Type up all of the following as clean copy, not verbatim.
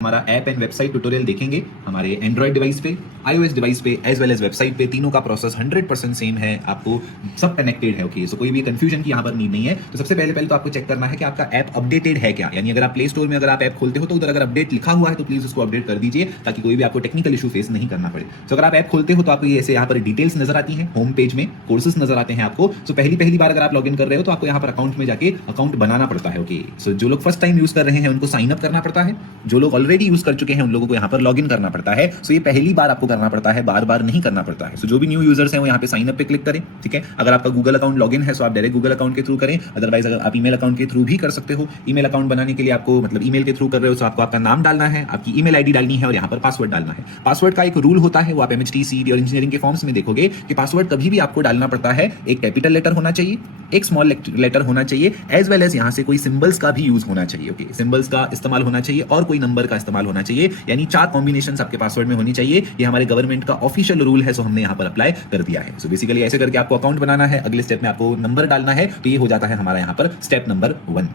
हमारा app and website tutorial देखेंगे हमारे एंड्रॉइड डिवाइस पे, आईओएस डिवाइस पे एज वेल एज वेबसाइट पे। तीनों का प्रोसेस 100% सेम है, आपको सब कनेक्टेड है। ओके, सो कोई भी कंफ्यूजन की यहाँ पर नीड नहीं है। तो सबसे पहले तो आपको चेक करना है कि आपका ऐप अपडेटेड है क्या, यानी अगर आप प्ले स्टोर में अगर आप ऐप खोलते हो तो उधर अगर अपडेट लिखा हुआ है तो प्लीज उसको अपडेट कर दीजिए ताकि कोई भी आपको टेक्निकल इशू फेस नहीं करना पड़े। तो अगर आप ऐप खोलते हो तो आपको ऐसे यहाँ पर डिटेल्स नजर आती है, होम पेज में कोर्सेज नजर आते हैं आपको। सो पहली बार अगर आप लॉगिन कर रहे हो तो आपको यहाँ पर अकाउंट में जाके अकाउंट बनाना पड़ता है। ओके, सो जो लोग फर्स्ट टाइम यूज कर रहे हैं उनको साइन अप करना पड़ता है, जो लोग ऑलरेडी यूज कर चुके हैं उन लोगों को यहाँ पर लॉगिन करना पड़ता है। सो ये पहली बार आपको करना पड़ता है, बार बार नहीं करना पड़ता है। सो जो भी न्यू यूजर्स हैं वो यहाँ पे साइन अप पे क्लिक करें। ठीक है, अगर आपका गूगल अकाउंट लॉगिन है तो आप डायरेक्ट गूगल अकाउंट के थ्रू करें, अदरवाइज अगर आप ईमेल अकाउंट के थ्रू भी कर सकते हो। ईमेल अकाउंट बनाने के लिए आपको मतलब ईमेल के थ्रू कर रहे हो तो आपको आपका नाम डालना है, आपकी ईमेल आईडी डालनी है और यहाँ पर पासवर्ड डालना है। पासवर्ड का एक रूल होता है, वो आप एमएचटी, सीडी और इंजीनियरिंग के फॉर्म्स में देखोगे कि पासवर्ड कभी भी आपको डालना पड़ता है, एक कैपिटल लेटर होना चाहिए, एक स्मॉल लेटर होना चाहिए, एज वेल एज यहाँ से कोई सिंबल्स का भी यूज होना चाहिए। ओके, सिंबल्स का इस्तेमाल होना चाहिए और कोई नंबर का इस्तेमाल होना चाहिए, यानी 4 कॉम्बिनेशंस आपके पासवर्ड में होनी चाहिए। ये हमारे गवर्नमेंट का ऑफिशियल रूल है, सो हमने यहाँ पर अप्लाई कर दिया है। सो बेसिकली ऐसे करके आपको अकाउंट बनाना है, अगले स्टेप में आपको नंबर डालना है, तो ये हो जाता है हमारा यहाँ पर स्टेप नंबर 1।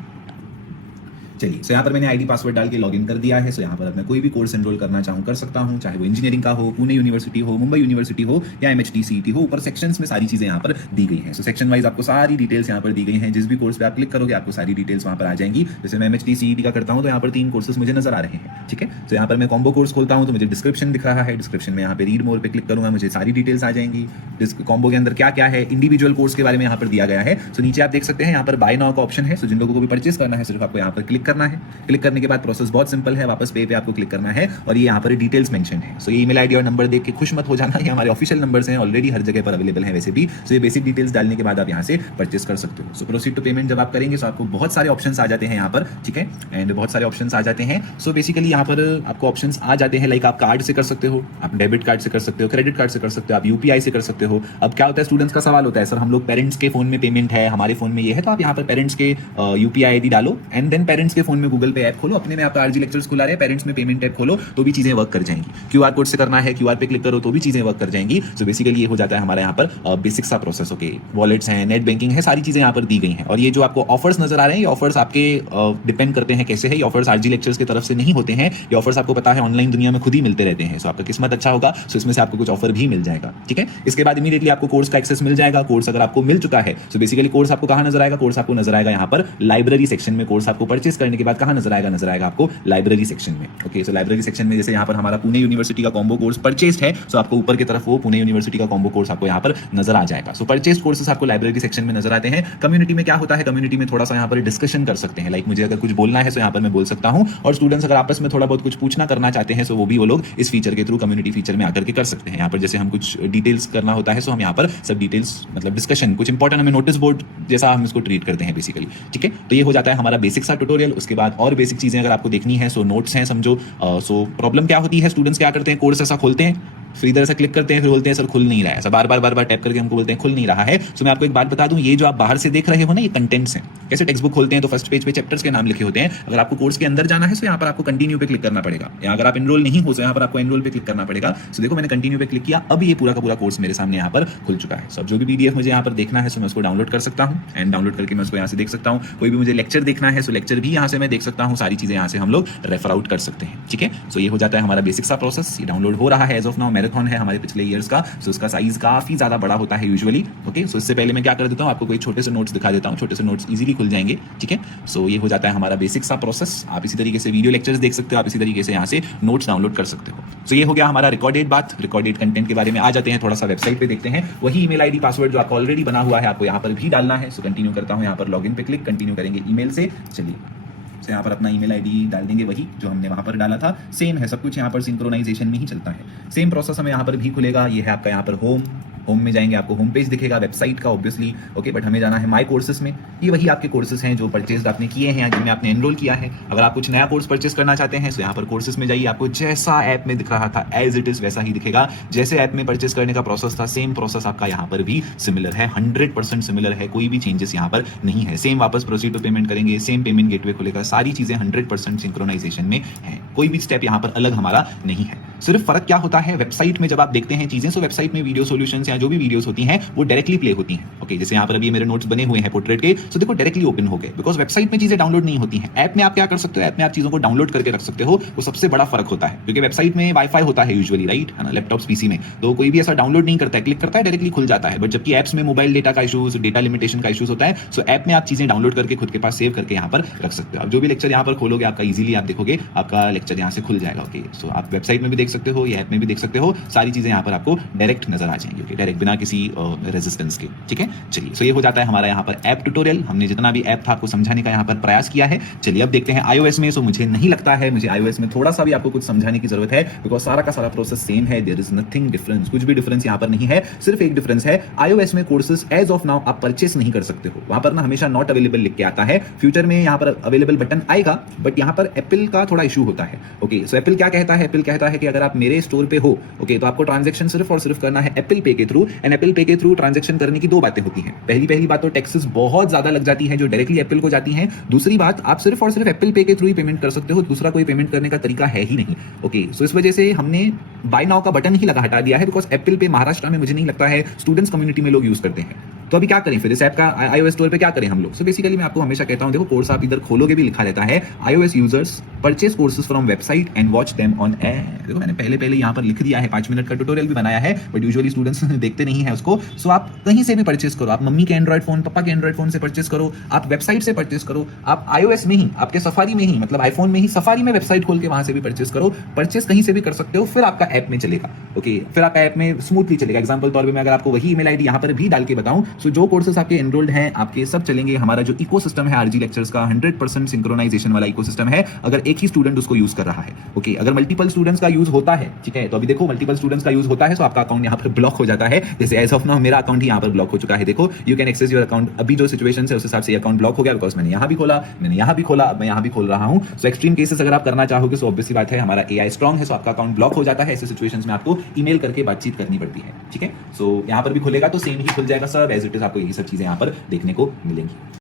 चलिए, सो यहाँ पर मैंने आईडी पासवर्ड डाल के लॉगिन कर दिया है। सो यहाँ पर मैं कोई भी कोर्स एनरोल करना चाहूँ कर सकता हूँ, चाहे वो इंजीनियरिंग का हो, पुणे यूनिवर्सिटी हो, मुंबई यूनिवर्सिटी हो या एमएचटी सीईटी हो। ऊपर सेक्शंस में सारी चीजें यहाँ पर दी गई हैं। सो सेक्शन वाइज आपको सारी डिटेल्स यहाँ पर दी गई हैं, जिस भी कोर्स पे आप क्लिक करोगे आपको सारी डिटेल्स वहाँ पर आ जाएंगी। जैसे मैं एमएचटी सीईटी का करता हूँ तो यहाँ पर 3 कोर्सेज मुझे नजर आ रहे हैं। ठीक है, तो यहाँ पर मैं कॉम्बो कोर्स खोलता हूँ तो मुझे डिस्क्रिप्शन दिख रहा है, डिस्क्रिप्शन में यहाँ पे रीड मोर पे क्लिक करूंगा, मुझे सारी डिटेल्स आ जाएंगी। कॉम्बो के अंदर क्या क्या है, इंडिविजुअल कोर्स के बारे में यहाँ पर दिया गया है। सो नीचे आप देख सकते हैं यहाँ पर बाय नाउ का ऑप्शन है। सो जिन लोगों को भी परचेस करना है सिर्फ आपको यहाँ पर क्लिक करना है। क्लिक करने के बाद प्रोसेस बहुत सिंपल है, वापस पे आपको क्लिक करना है और ये यहाँ पर डिटेल्स मेंशन है। सो ये ईमेल आईडी और नंबर देख के खुश मत हो जाना, ये हमारे ऑफिशियल नंबर्स हैं, ऑलरेडी हर जगह पर अवेलेबल है वैसे भी। सो ये बेसिक डिटेल्स डालने के बाद आप यहाँ से परचेस कर सकते हो। सो प्रोसीड टू पेमेंट जब आप करेंगे तो आपको बहुत सारे ऑप्शंस आ जाते हैं यहाँ पर। ठीक है, एंड बहुत सारे ऑप्शंस आ जाते हैं। सो बेसिकली यहाँ पर आपको ऑप्शंस आ जाते हैं, लाइक आप कार्ड से कर सकते हो, आप डेबिट कार्ड से कर सकते हो, क्रेडिट कार्ड से कर सकते हो, आप यूपीआई से कर सकते हो। अब क्या होता है, स्टूडेंट्स का सवाल होता है, सर हम लोग पेरेंट्स के फोन में पेमेंट है, हमारे फोन में ये है, तो आप यहाँ पर पेरेंट्स के यूपीआई आईडी डालो एंड देन पेरेंट्स के फोन में गूगल पे ऐप खोलो, अपने में आपका आरजी लेक्चर्स खुला रहे, पेरेंट्स में पेमेंट ऐप खोलो तो भी चीजें वर्क कर जाएंगी। क्यूआर कोड से करना है, क्यूआर पे क्लिक करो तो भी चीजें वर्क कर जाएंगी। सो बेसिकली ये हो जाता है हमारा यहाँ पर बेसिक सा प्रोसेस। ओके, वॉलेट्स हैं, नेट बैंकिंग है, सारी चीजें यहाँ पर दी गई हैं। और ये जो आपको ऑफर्स नजर आ रहे हैं, ये ऑफर्स आपके डिपेंड करते हैं कैसे है। ये ऑफर्स आरजी लेक्चर्स की तरफ से नहीं होते हैं, ये ऑफर्स आपको पता है ऑनलाइन दुनिया में खुद ही मिलते रहते हैं। सो आपका किस्मत अच्छा होगा, सो इसमें से आपको कुछ ऑफर भी मिल जाएगा। ठीक है, इसके बाद इमीडिएटली आपको कोर्स का एक्सेस मिल जाएगा। कोर्स अगर आपको मिल चुका है, सो बेसिकली कोर्स आपको कहाँ नजर आएगा, कोर्स आपको नजर आएगा यहाँ पर लाइब्रेरी सेक्शन में। कोर्स आपको परचेस करने के बाद कहाँ नजर आएगा, नजर आएगा आपको लाइब्रेरी सेक्शन में। ओके, सो लाइब्रेरी सेक्शन में जैसे यहाँ पर हमारा पुणे यूनिवर्सिटी का कॉम्बो कोर्स परचेस्ड है, सो आपको ऊपर की तरफ वो पुणे यूनिवर्सिटी का कॉम्बो कोर्स आपको यहाँ पर नजर आ जाएगा। सो परचेस्ड कोर्सेस आपको लाइब्रेरी सेक्शन में नजर आते हैं। कम्युनिटी में क्या होता है, कम्युनिटी में थोड़ा सा यहाँ पर डिस्कशन कर सकते हैं, लाइक मुझे अगर कुछ बोलना है तो यहाँ पर मैं बोल सकता हूँ, और स्टूडेंट्स अगर आपस में थोड़ा बहुत कुछ पूछना करना चाहते हैं तो वो भी वो लोग इस फीचर के थ्रू कम्युनिटी फीचर में आकर के कर सकते हैं। यहाँ पर जैसे हम कुछ डिटेल्स करना होता है तो हम यहाँ पर सब डिटेल्स मतलब डिस्कशन कुछ इंपॉर्टेंट हमें नोटिस बोर्ड जैसा हम इसको ट्रीट करते हैं बेसिकली। ठीक है, तो ये हो जाता है हमारा बेसिक सा ट्यूटोरियल। उसके बाद और बेसिक चीजें अगर आपको देखनी है, सो नोट्स हैं समझो। सो प्रॉब्लम क्या होती है, स्टूडेंट्स क्या करते हैं, कोर्स ऐसा खोलते हैं, फिर इधर से क्लिक करते हैं, फिर बोलते हैं सर खुल नहीं रहा है, ऐसा बार बार टैप करके हमको बोलते हैं खुल नहीं रहा है। सो मैं आपको एक बात बता दूं, ये जो आप बाहर से देख रहे हो ना, ये कंटेंट्स हैं। कैसे टेक्स्ट बुक खोलते हैं तो फर्स्ट पेज पे चैप्टर्स के नाम लिखे होते हैं। अगर आपको कोर्स के अंदर जाना है तो यहाँ पर आपको कंटिन्यू पे क्लिक करना पड़ेगा, या अगर आप एनरोल नहीं हो तो यहाँ पर आपको एनरोल पे क्लिक करना पड़ेगा। सो देखो मैंने कंटिन्यू पे क्लिक किया, अब ये पूरा का पूरा कोर्स मेरे सामने यहाँ पर खुल चुका है। सब जो भी पीडीएफ मुझे यहाँ पर देखना है, सो मैं उसको डाउनलोड कर सकता हूँ एंड डाउनलोड करके मैं उसको यहाँ से देख सकता हूँ। कोई भी मुझे लेक्चर देखना है, सो लेक्चर भी यहाँ से मैं देख सकता हूँ, सारी चीजें यहाँ से हम लोग रेफर आउट कर सकते हैं। ठीक है, सो ये हो जाता है हमारा बेसिक सा प्रोसेस। ये डाउनलोड हो रहा है एज ऑफ नाउ, मैराथन है हमारे पिछले ईयर्स का, सो उसका साइज काफी ज्यादा बड़ा होता है यूजुअली। ओके, सो इससे पहले मैं क्या कर देता हूँ, आपको कोई छोटे से नोट्स दिखा देता हूँ, छोटे से नोट्स इजीली खुल जाएंगे। ठीक है, सो ये हो जाता है हमारा बेसिक सा प्रोसेस। आप इसी तरीके से वीडियो लेक्चर्स देख सकते हो, आप इसी तरीके से यहाँ से नोट्स डाउनलोड कर सकते हो। सो ये हो गया हमारा रिकॉर्डेड बात। रिकॉर्डेड कंटेंट के बारे में आ जाते हैं, थोड़ा सा वेबसाइट पे देखते हैं। वही ईमेल आईडी पासवर्ड जो आपका ऑलरेडी बना हुआ है आपको यहाँ पर भी डालना है। सो कंटिन्यू करता हूँ, यहाँ पर लॉगिन पे क्लिक, कंटिन्यू करेंगे ईमेल से। चलिए, तो यहाँ पर अपना ईमेल आईडी डाल देंगे, वही जो हमने वहाँ पर डाला था, सेम है सब कुछ, यहाँ पर सिंक्रोनाइजेशन में ही चलता है। सेम प्रोसेस हमें यहाँ पर भी खुलेगा। ये है आपका यहाँ पर होम में जाएंगे, आपको होम पेज दिखेगा वेबसाइट का ऑब्वियसली। ओके, बट हमें जाना है माय कोर्सेस में। ये वही आपके कोर्सेस हैं जो परचेज आपने किए हैं, जिनमें आपने एनरोल किया है। अगर आप कुछ नया कोर्स परचेज करना चाहते हैं तो यहाँ पर कोर्सेस में जाइए, आपको जैसा ऐप में दिख रहा था एज इट इज वैसा ही दिखेगा। जैसे ऐप में परचेज करने का प्रोसेस था, सेम प्रोसेस आपका यहाँ पर भी सिमिलर है, 100% सिमिलर है, कोई भी चेंजेस यहाँ पर नहीं है। सेम वापस प्रोसीड टू पेमेंट करेंगे, सेम पेमेंट गेटवे खुलेगा, सारी चीजें 100% सिंक्रोनाइजेशन में है, कोई भी स्टेप यहाँ पर अलग हमारा नहीं है। सिर्फ फर्क क्या होता है, वेबसाइट में जब आप देखते हैं चीजें, तो वेबसाइट में वीडियो सॉल्यूशंस या जो भी वीडियोस होती हैं वो डायरेक्टली प्ले होती हैं। ओके, जैसे यहाँ पर अभी मेरे नोट्स बने हुए हैं पोर्ट्रेट के, तो देखो डायरेक्टली ओपन हो गए, बिकॉज वेबसाइट में चीजें डाउनलोड नहीं होती हैं। ऐप में आप क्या कर सकते हो, ऐप में आप चीजों को डाउनलोड करके रख सकते हो, वो सबसे बड़ा फर्क होता है। क्योंकि वेबसाइट में वाईफाई होता है यूजुअली, राइट है ना, लैपटॉप्स पीसी में, तो कोई भी ऐसा डाउनलोड नहीं करता है, क्लिक करता है डायरेक्टली खुल जाता है। बट जबकि ऐप्स में मोबाइल डेटा का इशूज, डेटा लिमिटेशन का इशूज होता है, सो ऐप में आप चीजें डाउनलोड करके खुद के पास सेव करके यहाँ पर रख सकते हो। अब जो भी लेक्चर यहाँ पर खोलोगे आपका इजीली आप देखोगे आपका लेक्चर यहाँ से खुल जाएगा। ओके, सो आप वेबसाइट में भी देख सकते हो, या ऐप में भी देख सकते हो, सारी चीजें यहाँ पर आपको डायरेक्ट नजर आ जाएंगी। ओके, डायरेक्ट बिना किसी रेजिस्टेंस के। ठीक है, चलिए, सो ये हो जाता है हमारा यहाँ पर ऐप ट्यूटोरियल। हमने जितना भी ऐप था आपको समझाने का यहाँ पर प्रयास किया है। चलिए अब देखते हैं iOS में। सो मुझे नहीं लगता है मुझे iOS में थोड़ा सा भी आपको कुछ समझाने की जरूरत है, बिकॉज सारा का सारा प्रोसेस सेम है। देयर इज नथिंग डिफरेंस, कुछ भी डिफरेंस यहाँ पर नहीं है। सिर्फ एक डिफरेंस है, iOS में कोर्सेज एज ऑफ नाउ आप परचेस नहीं कर सकते हो। वहां पर ना हमेशा नॉट अवेलेबल लिख के आता है, फ्यूचर में यहाँ पर अवेलेबल बटन आएगा, बट यहाँ पर एप्पल का थोड़ा इशू होता है। ओके, सो एप्पल क्या कहता है, एप्पल कहता है कि अगर आप मेरे स्टोर पे हो, ओके, तो आपको ट्रांजैक्शन सिर्फ और सिर्फ करना है एप्पल पे के थ्रू। एंड एप्पल पे के थ्रू ट्रांजैक्शन करने की दो बातें होती हैं। पहली बात तो टैक्सेस बहुत ज्यादा लग जाती है जो डायरेक्टली एप्पल को जाती हैं। दूसरी बात, आप सिर्फ और सिर्फ एप्पल पे के थ्रू ही पेमेंट कर सकते हो, दूसरा कोई पेमेंट करने का तरीका है ही नहीं। ओके, सो इस वजह से हमने बाय नाउ का बटन ही हटा दिया है, बिकॉज एप्पल पे महाराष्ट्र में मुझे नहीं लगता है स्टूडेंट्स कम्युनिटी में लोग यूज करते हैं। तो अभी क्या करें फिर, इस ऐप का iOS स्टोर पे क्या करें हम लोग। सो बेसिकली मैं आपको हमेशा कहता हूं, देखो कोर्स आप इधर खोलोगे भी लिखा रहता है iOS users purchase courses from website and watch them on app. देखो मैंने पहले यहाँ पर लिख दिया है, 5 मिनट का ट्यूटोरियल भी बनाया है, बट यूजुअली स्टूडेंट्स देखते नहीं है उसको। सो आप कहीं से भी परचेस करो, आप मम्मी के एंड्रॉइड फोन, पापा के एंड्रॉइड फोन से परचेस करो, आप वेबसाइट से परचेस करो, आप iOS में ही, आपके सफारी में ही, मतलब आईफोन में ही सफारी में वेबसाइट खोल के वहां से भी परचेस करो। परचेस कहीं से भी कर सकते हो, फिर आपका ऐप में चलेगा। ओके, फिर आपका ऐप में स्मूथली चलेगा। एग्जांपल तौर पे मैं अगर आपको वही ईमेल आईडी यहाँ पर भी डाल के बताऊं, सो जो कोर्सेस आपके एनरोल्ड हैं आपके सब चलेंगे। हमारा जो इकोसिस्टम है आरजी लेक्चर्स का 100% सिंक्रोनाइजेशन वाला इकोसिस्टम है, अगर एक ही स्टूडेंट उसको यूज कर रहा है। ओके, अगर मल्टीपल स्टूडेंट्स का यूज होता है, ठीक है, तो अभी देखो मल्टीपल स्टूडेंट्स का यूज होता है, तो आपका अकाउंट यहाँ पर ब्लॉक हो जाता है। जैसे एज ऑफ नाउ मेरा अकाउंट ही यहाँ पर ब्लॉक हो चुका है। देखो, you can access your account. अभी जो सिचुएशन है उस हिसाब से अकाउंट ब्लॉक हो गया, बिकॉज मैंने यहाँ भी खोला, मैंने यहाँ भी खोला, अब मैं यहाँ भी खोल रहा हूँ। सो एक्सट्रीम केसेस अगर आप करना चाहोगे, सो ऑब्वियसली बात है हमारा AI स्ट्रॉन्ग है, सो आपका अकाउंट ब्लॉक हो जाता है। ऐसे सिचुएशंस में आपको ईमेल करके बातचीत करनी पड़ती है। ठीक है, सो यहाँ पर भी खुलेगा तो सेम ही खुल जाएगा सब एज इट इज, आपको यही सब चीजें यहाँ पर देखने को मिलेंगी।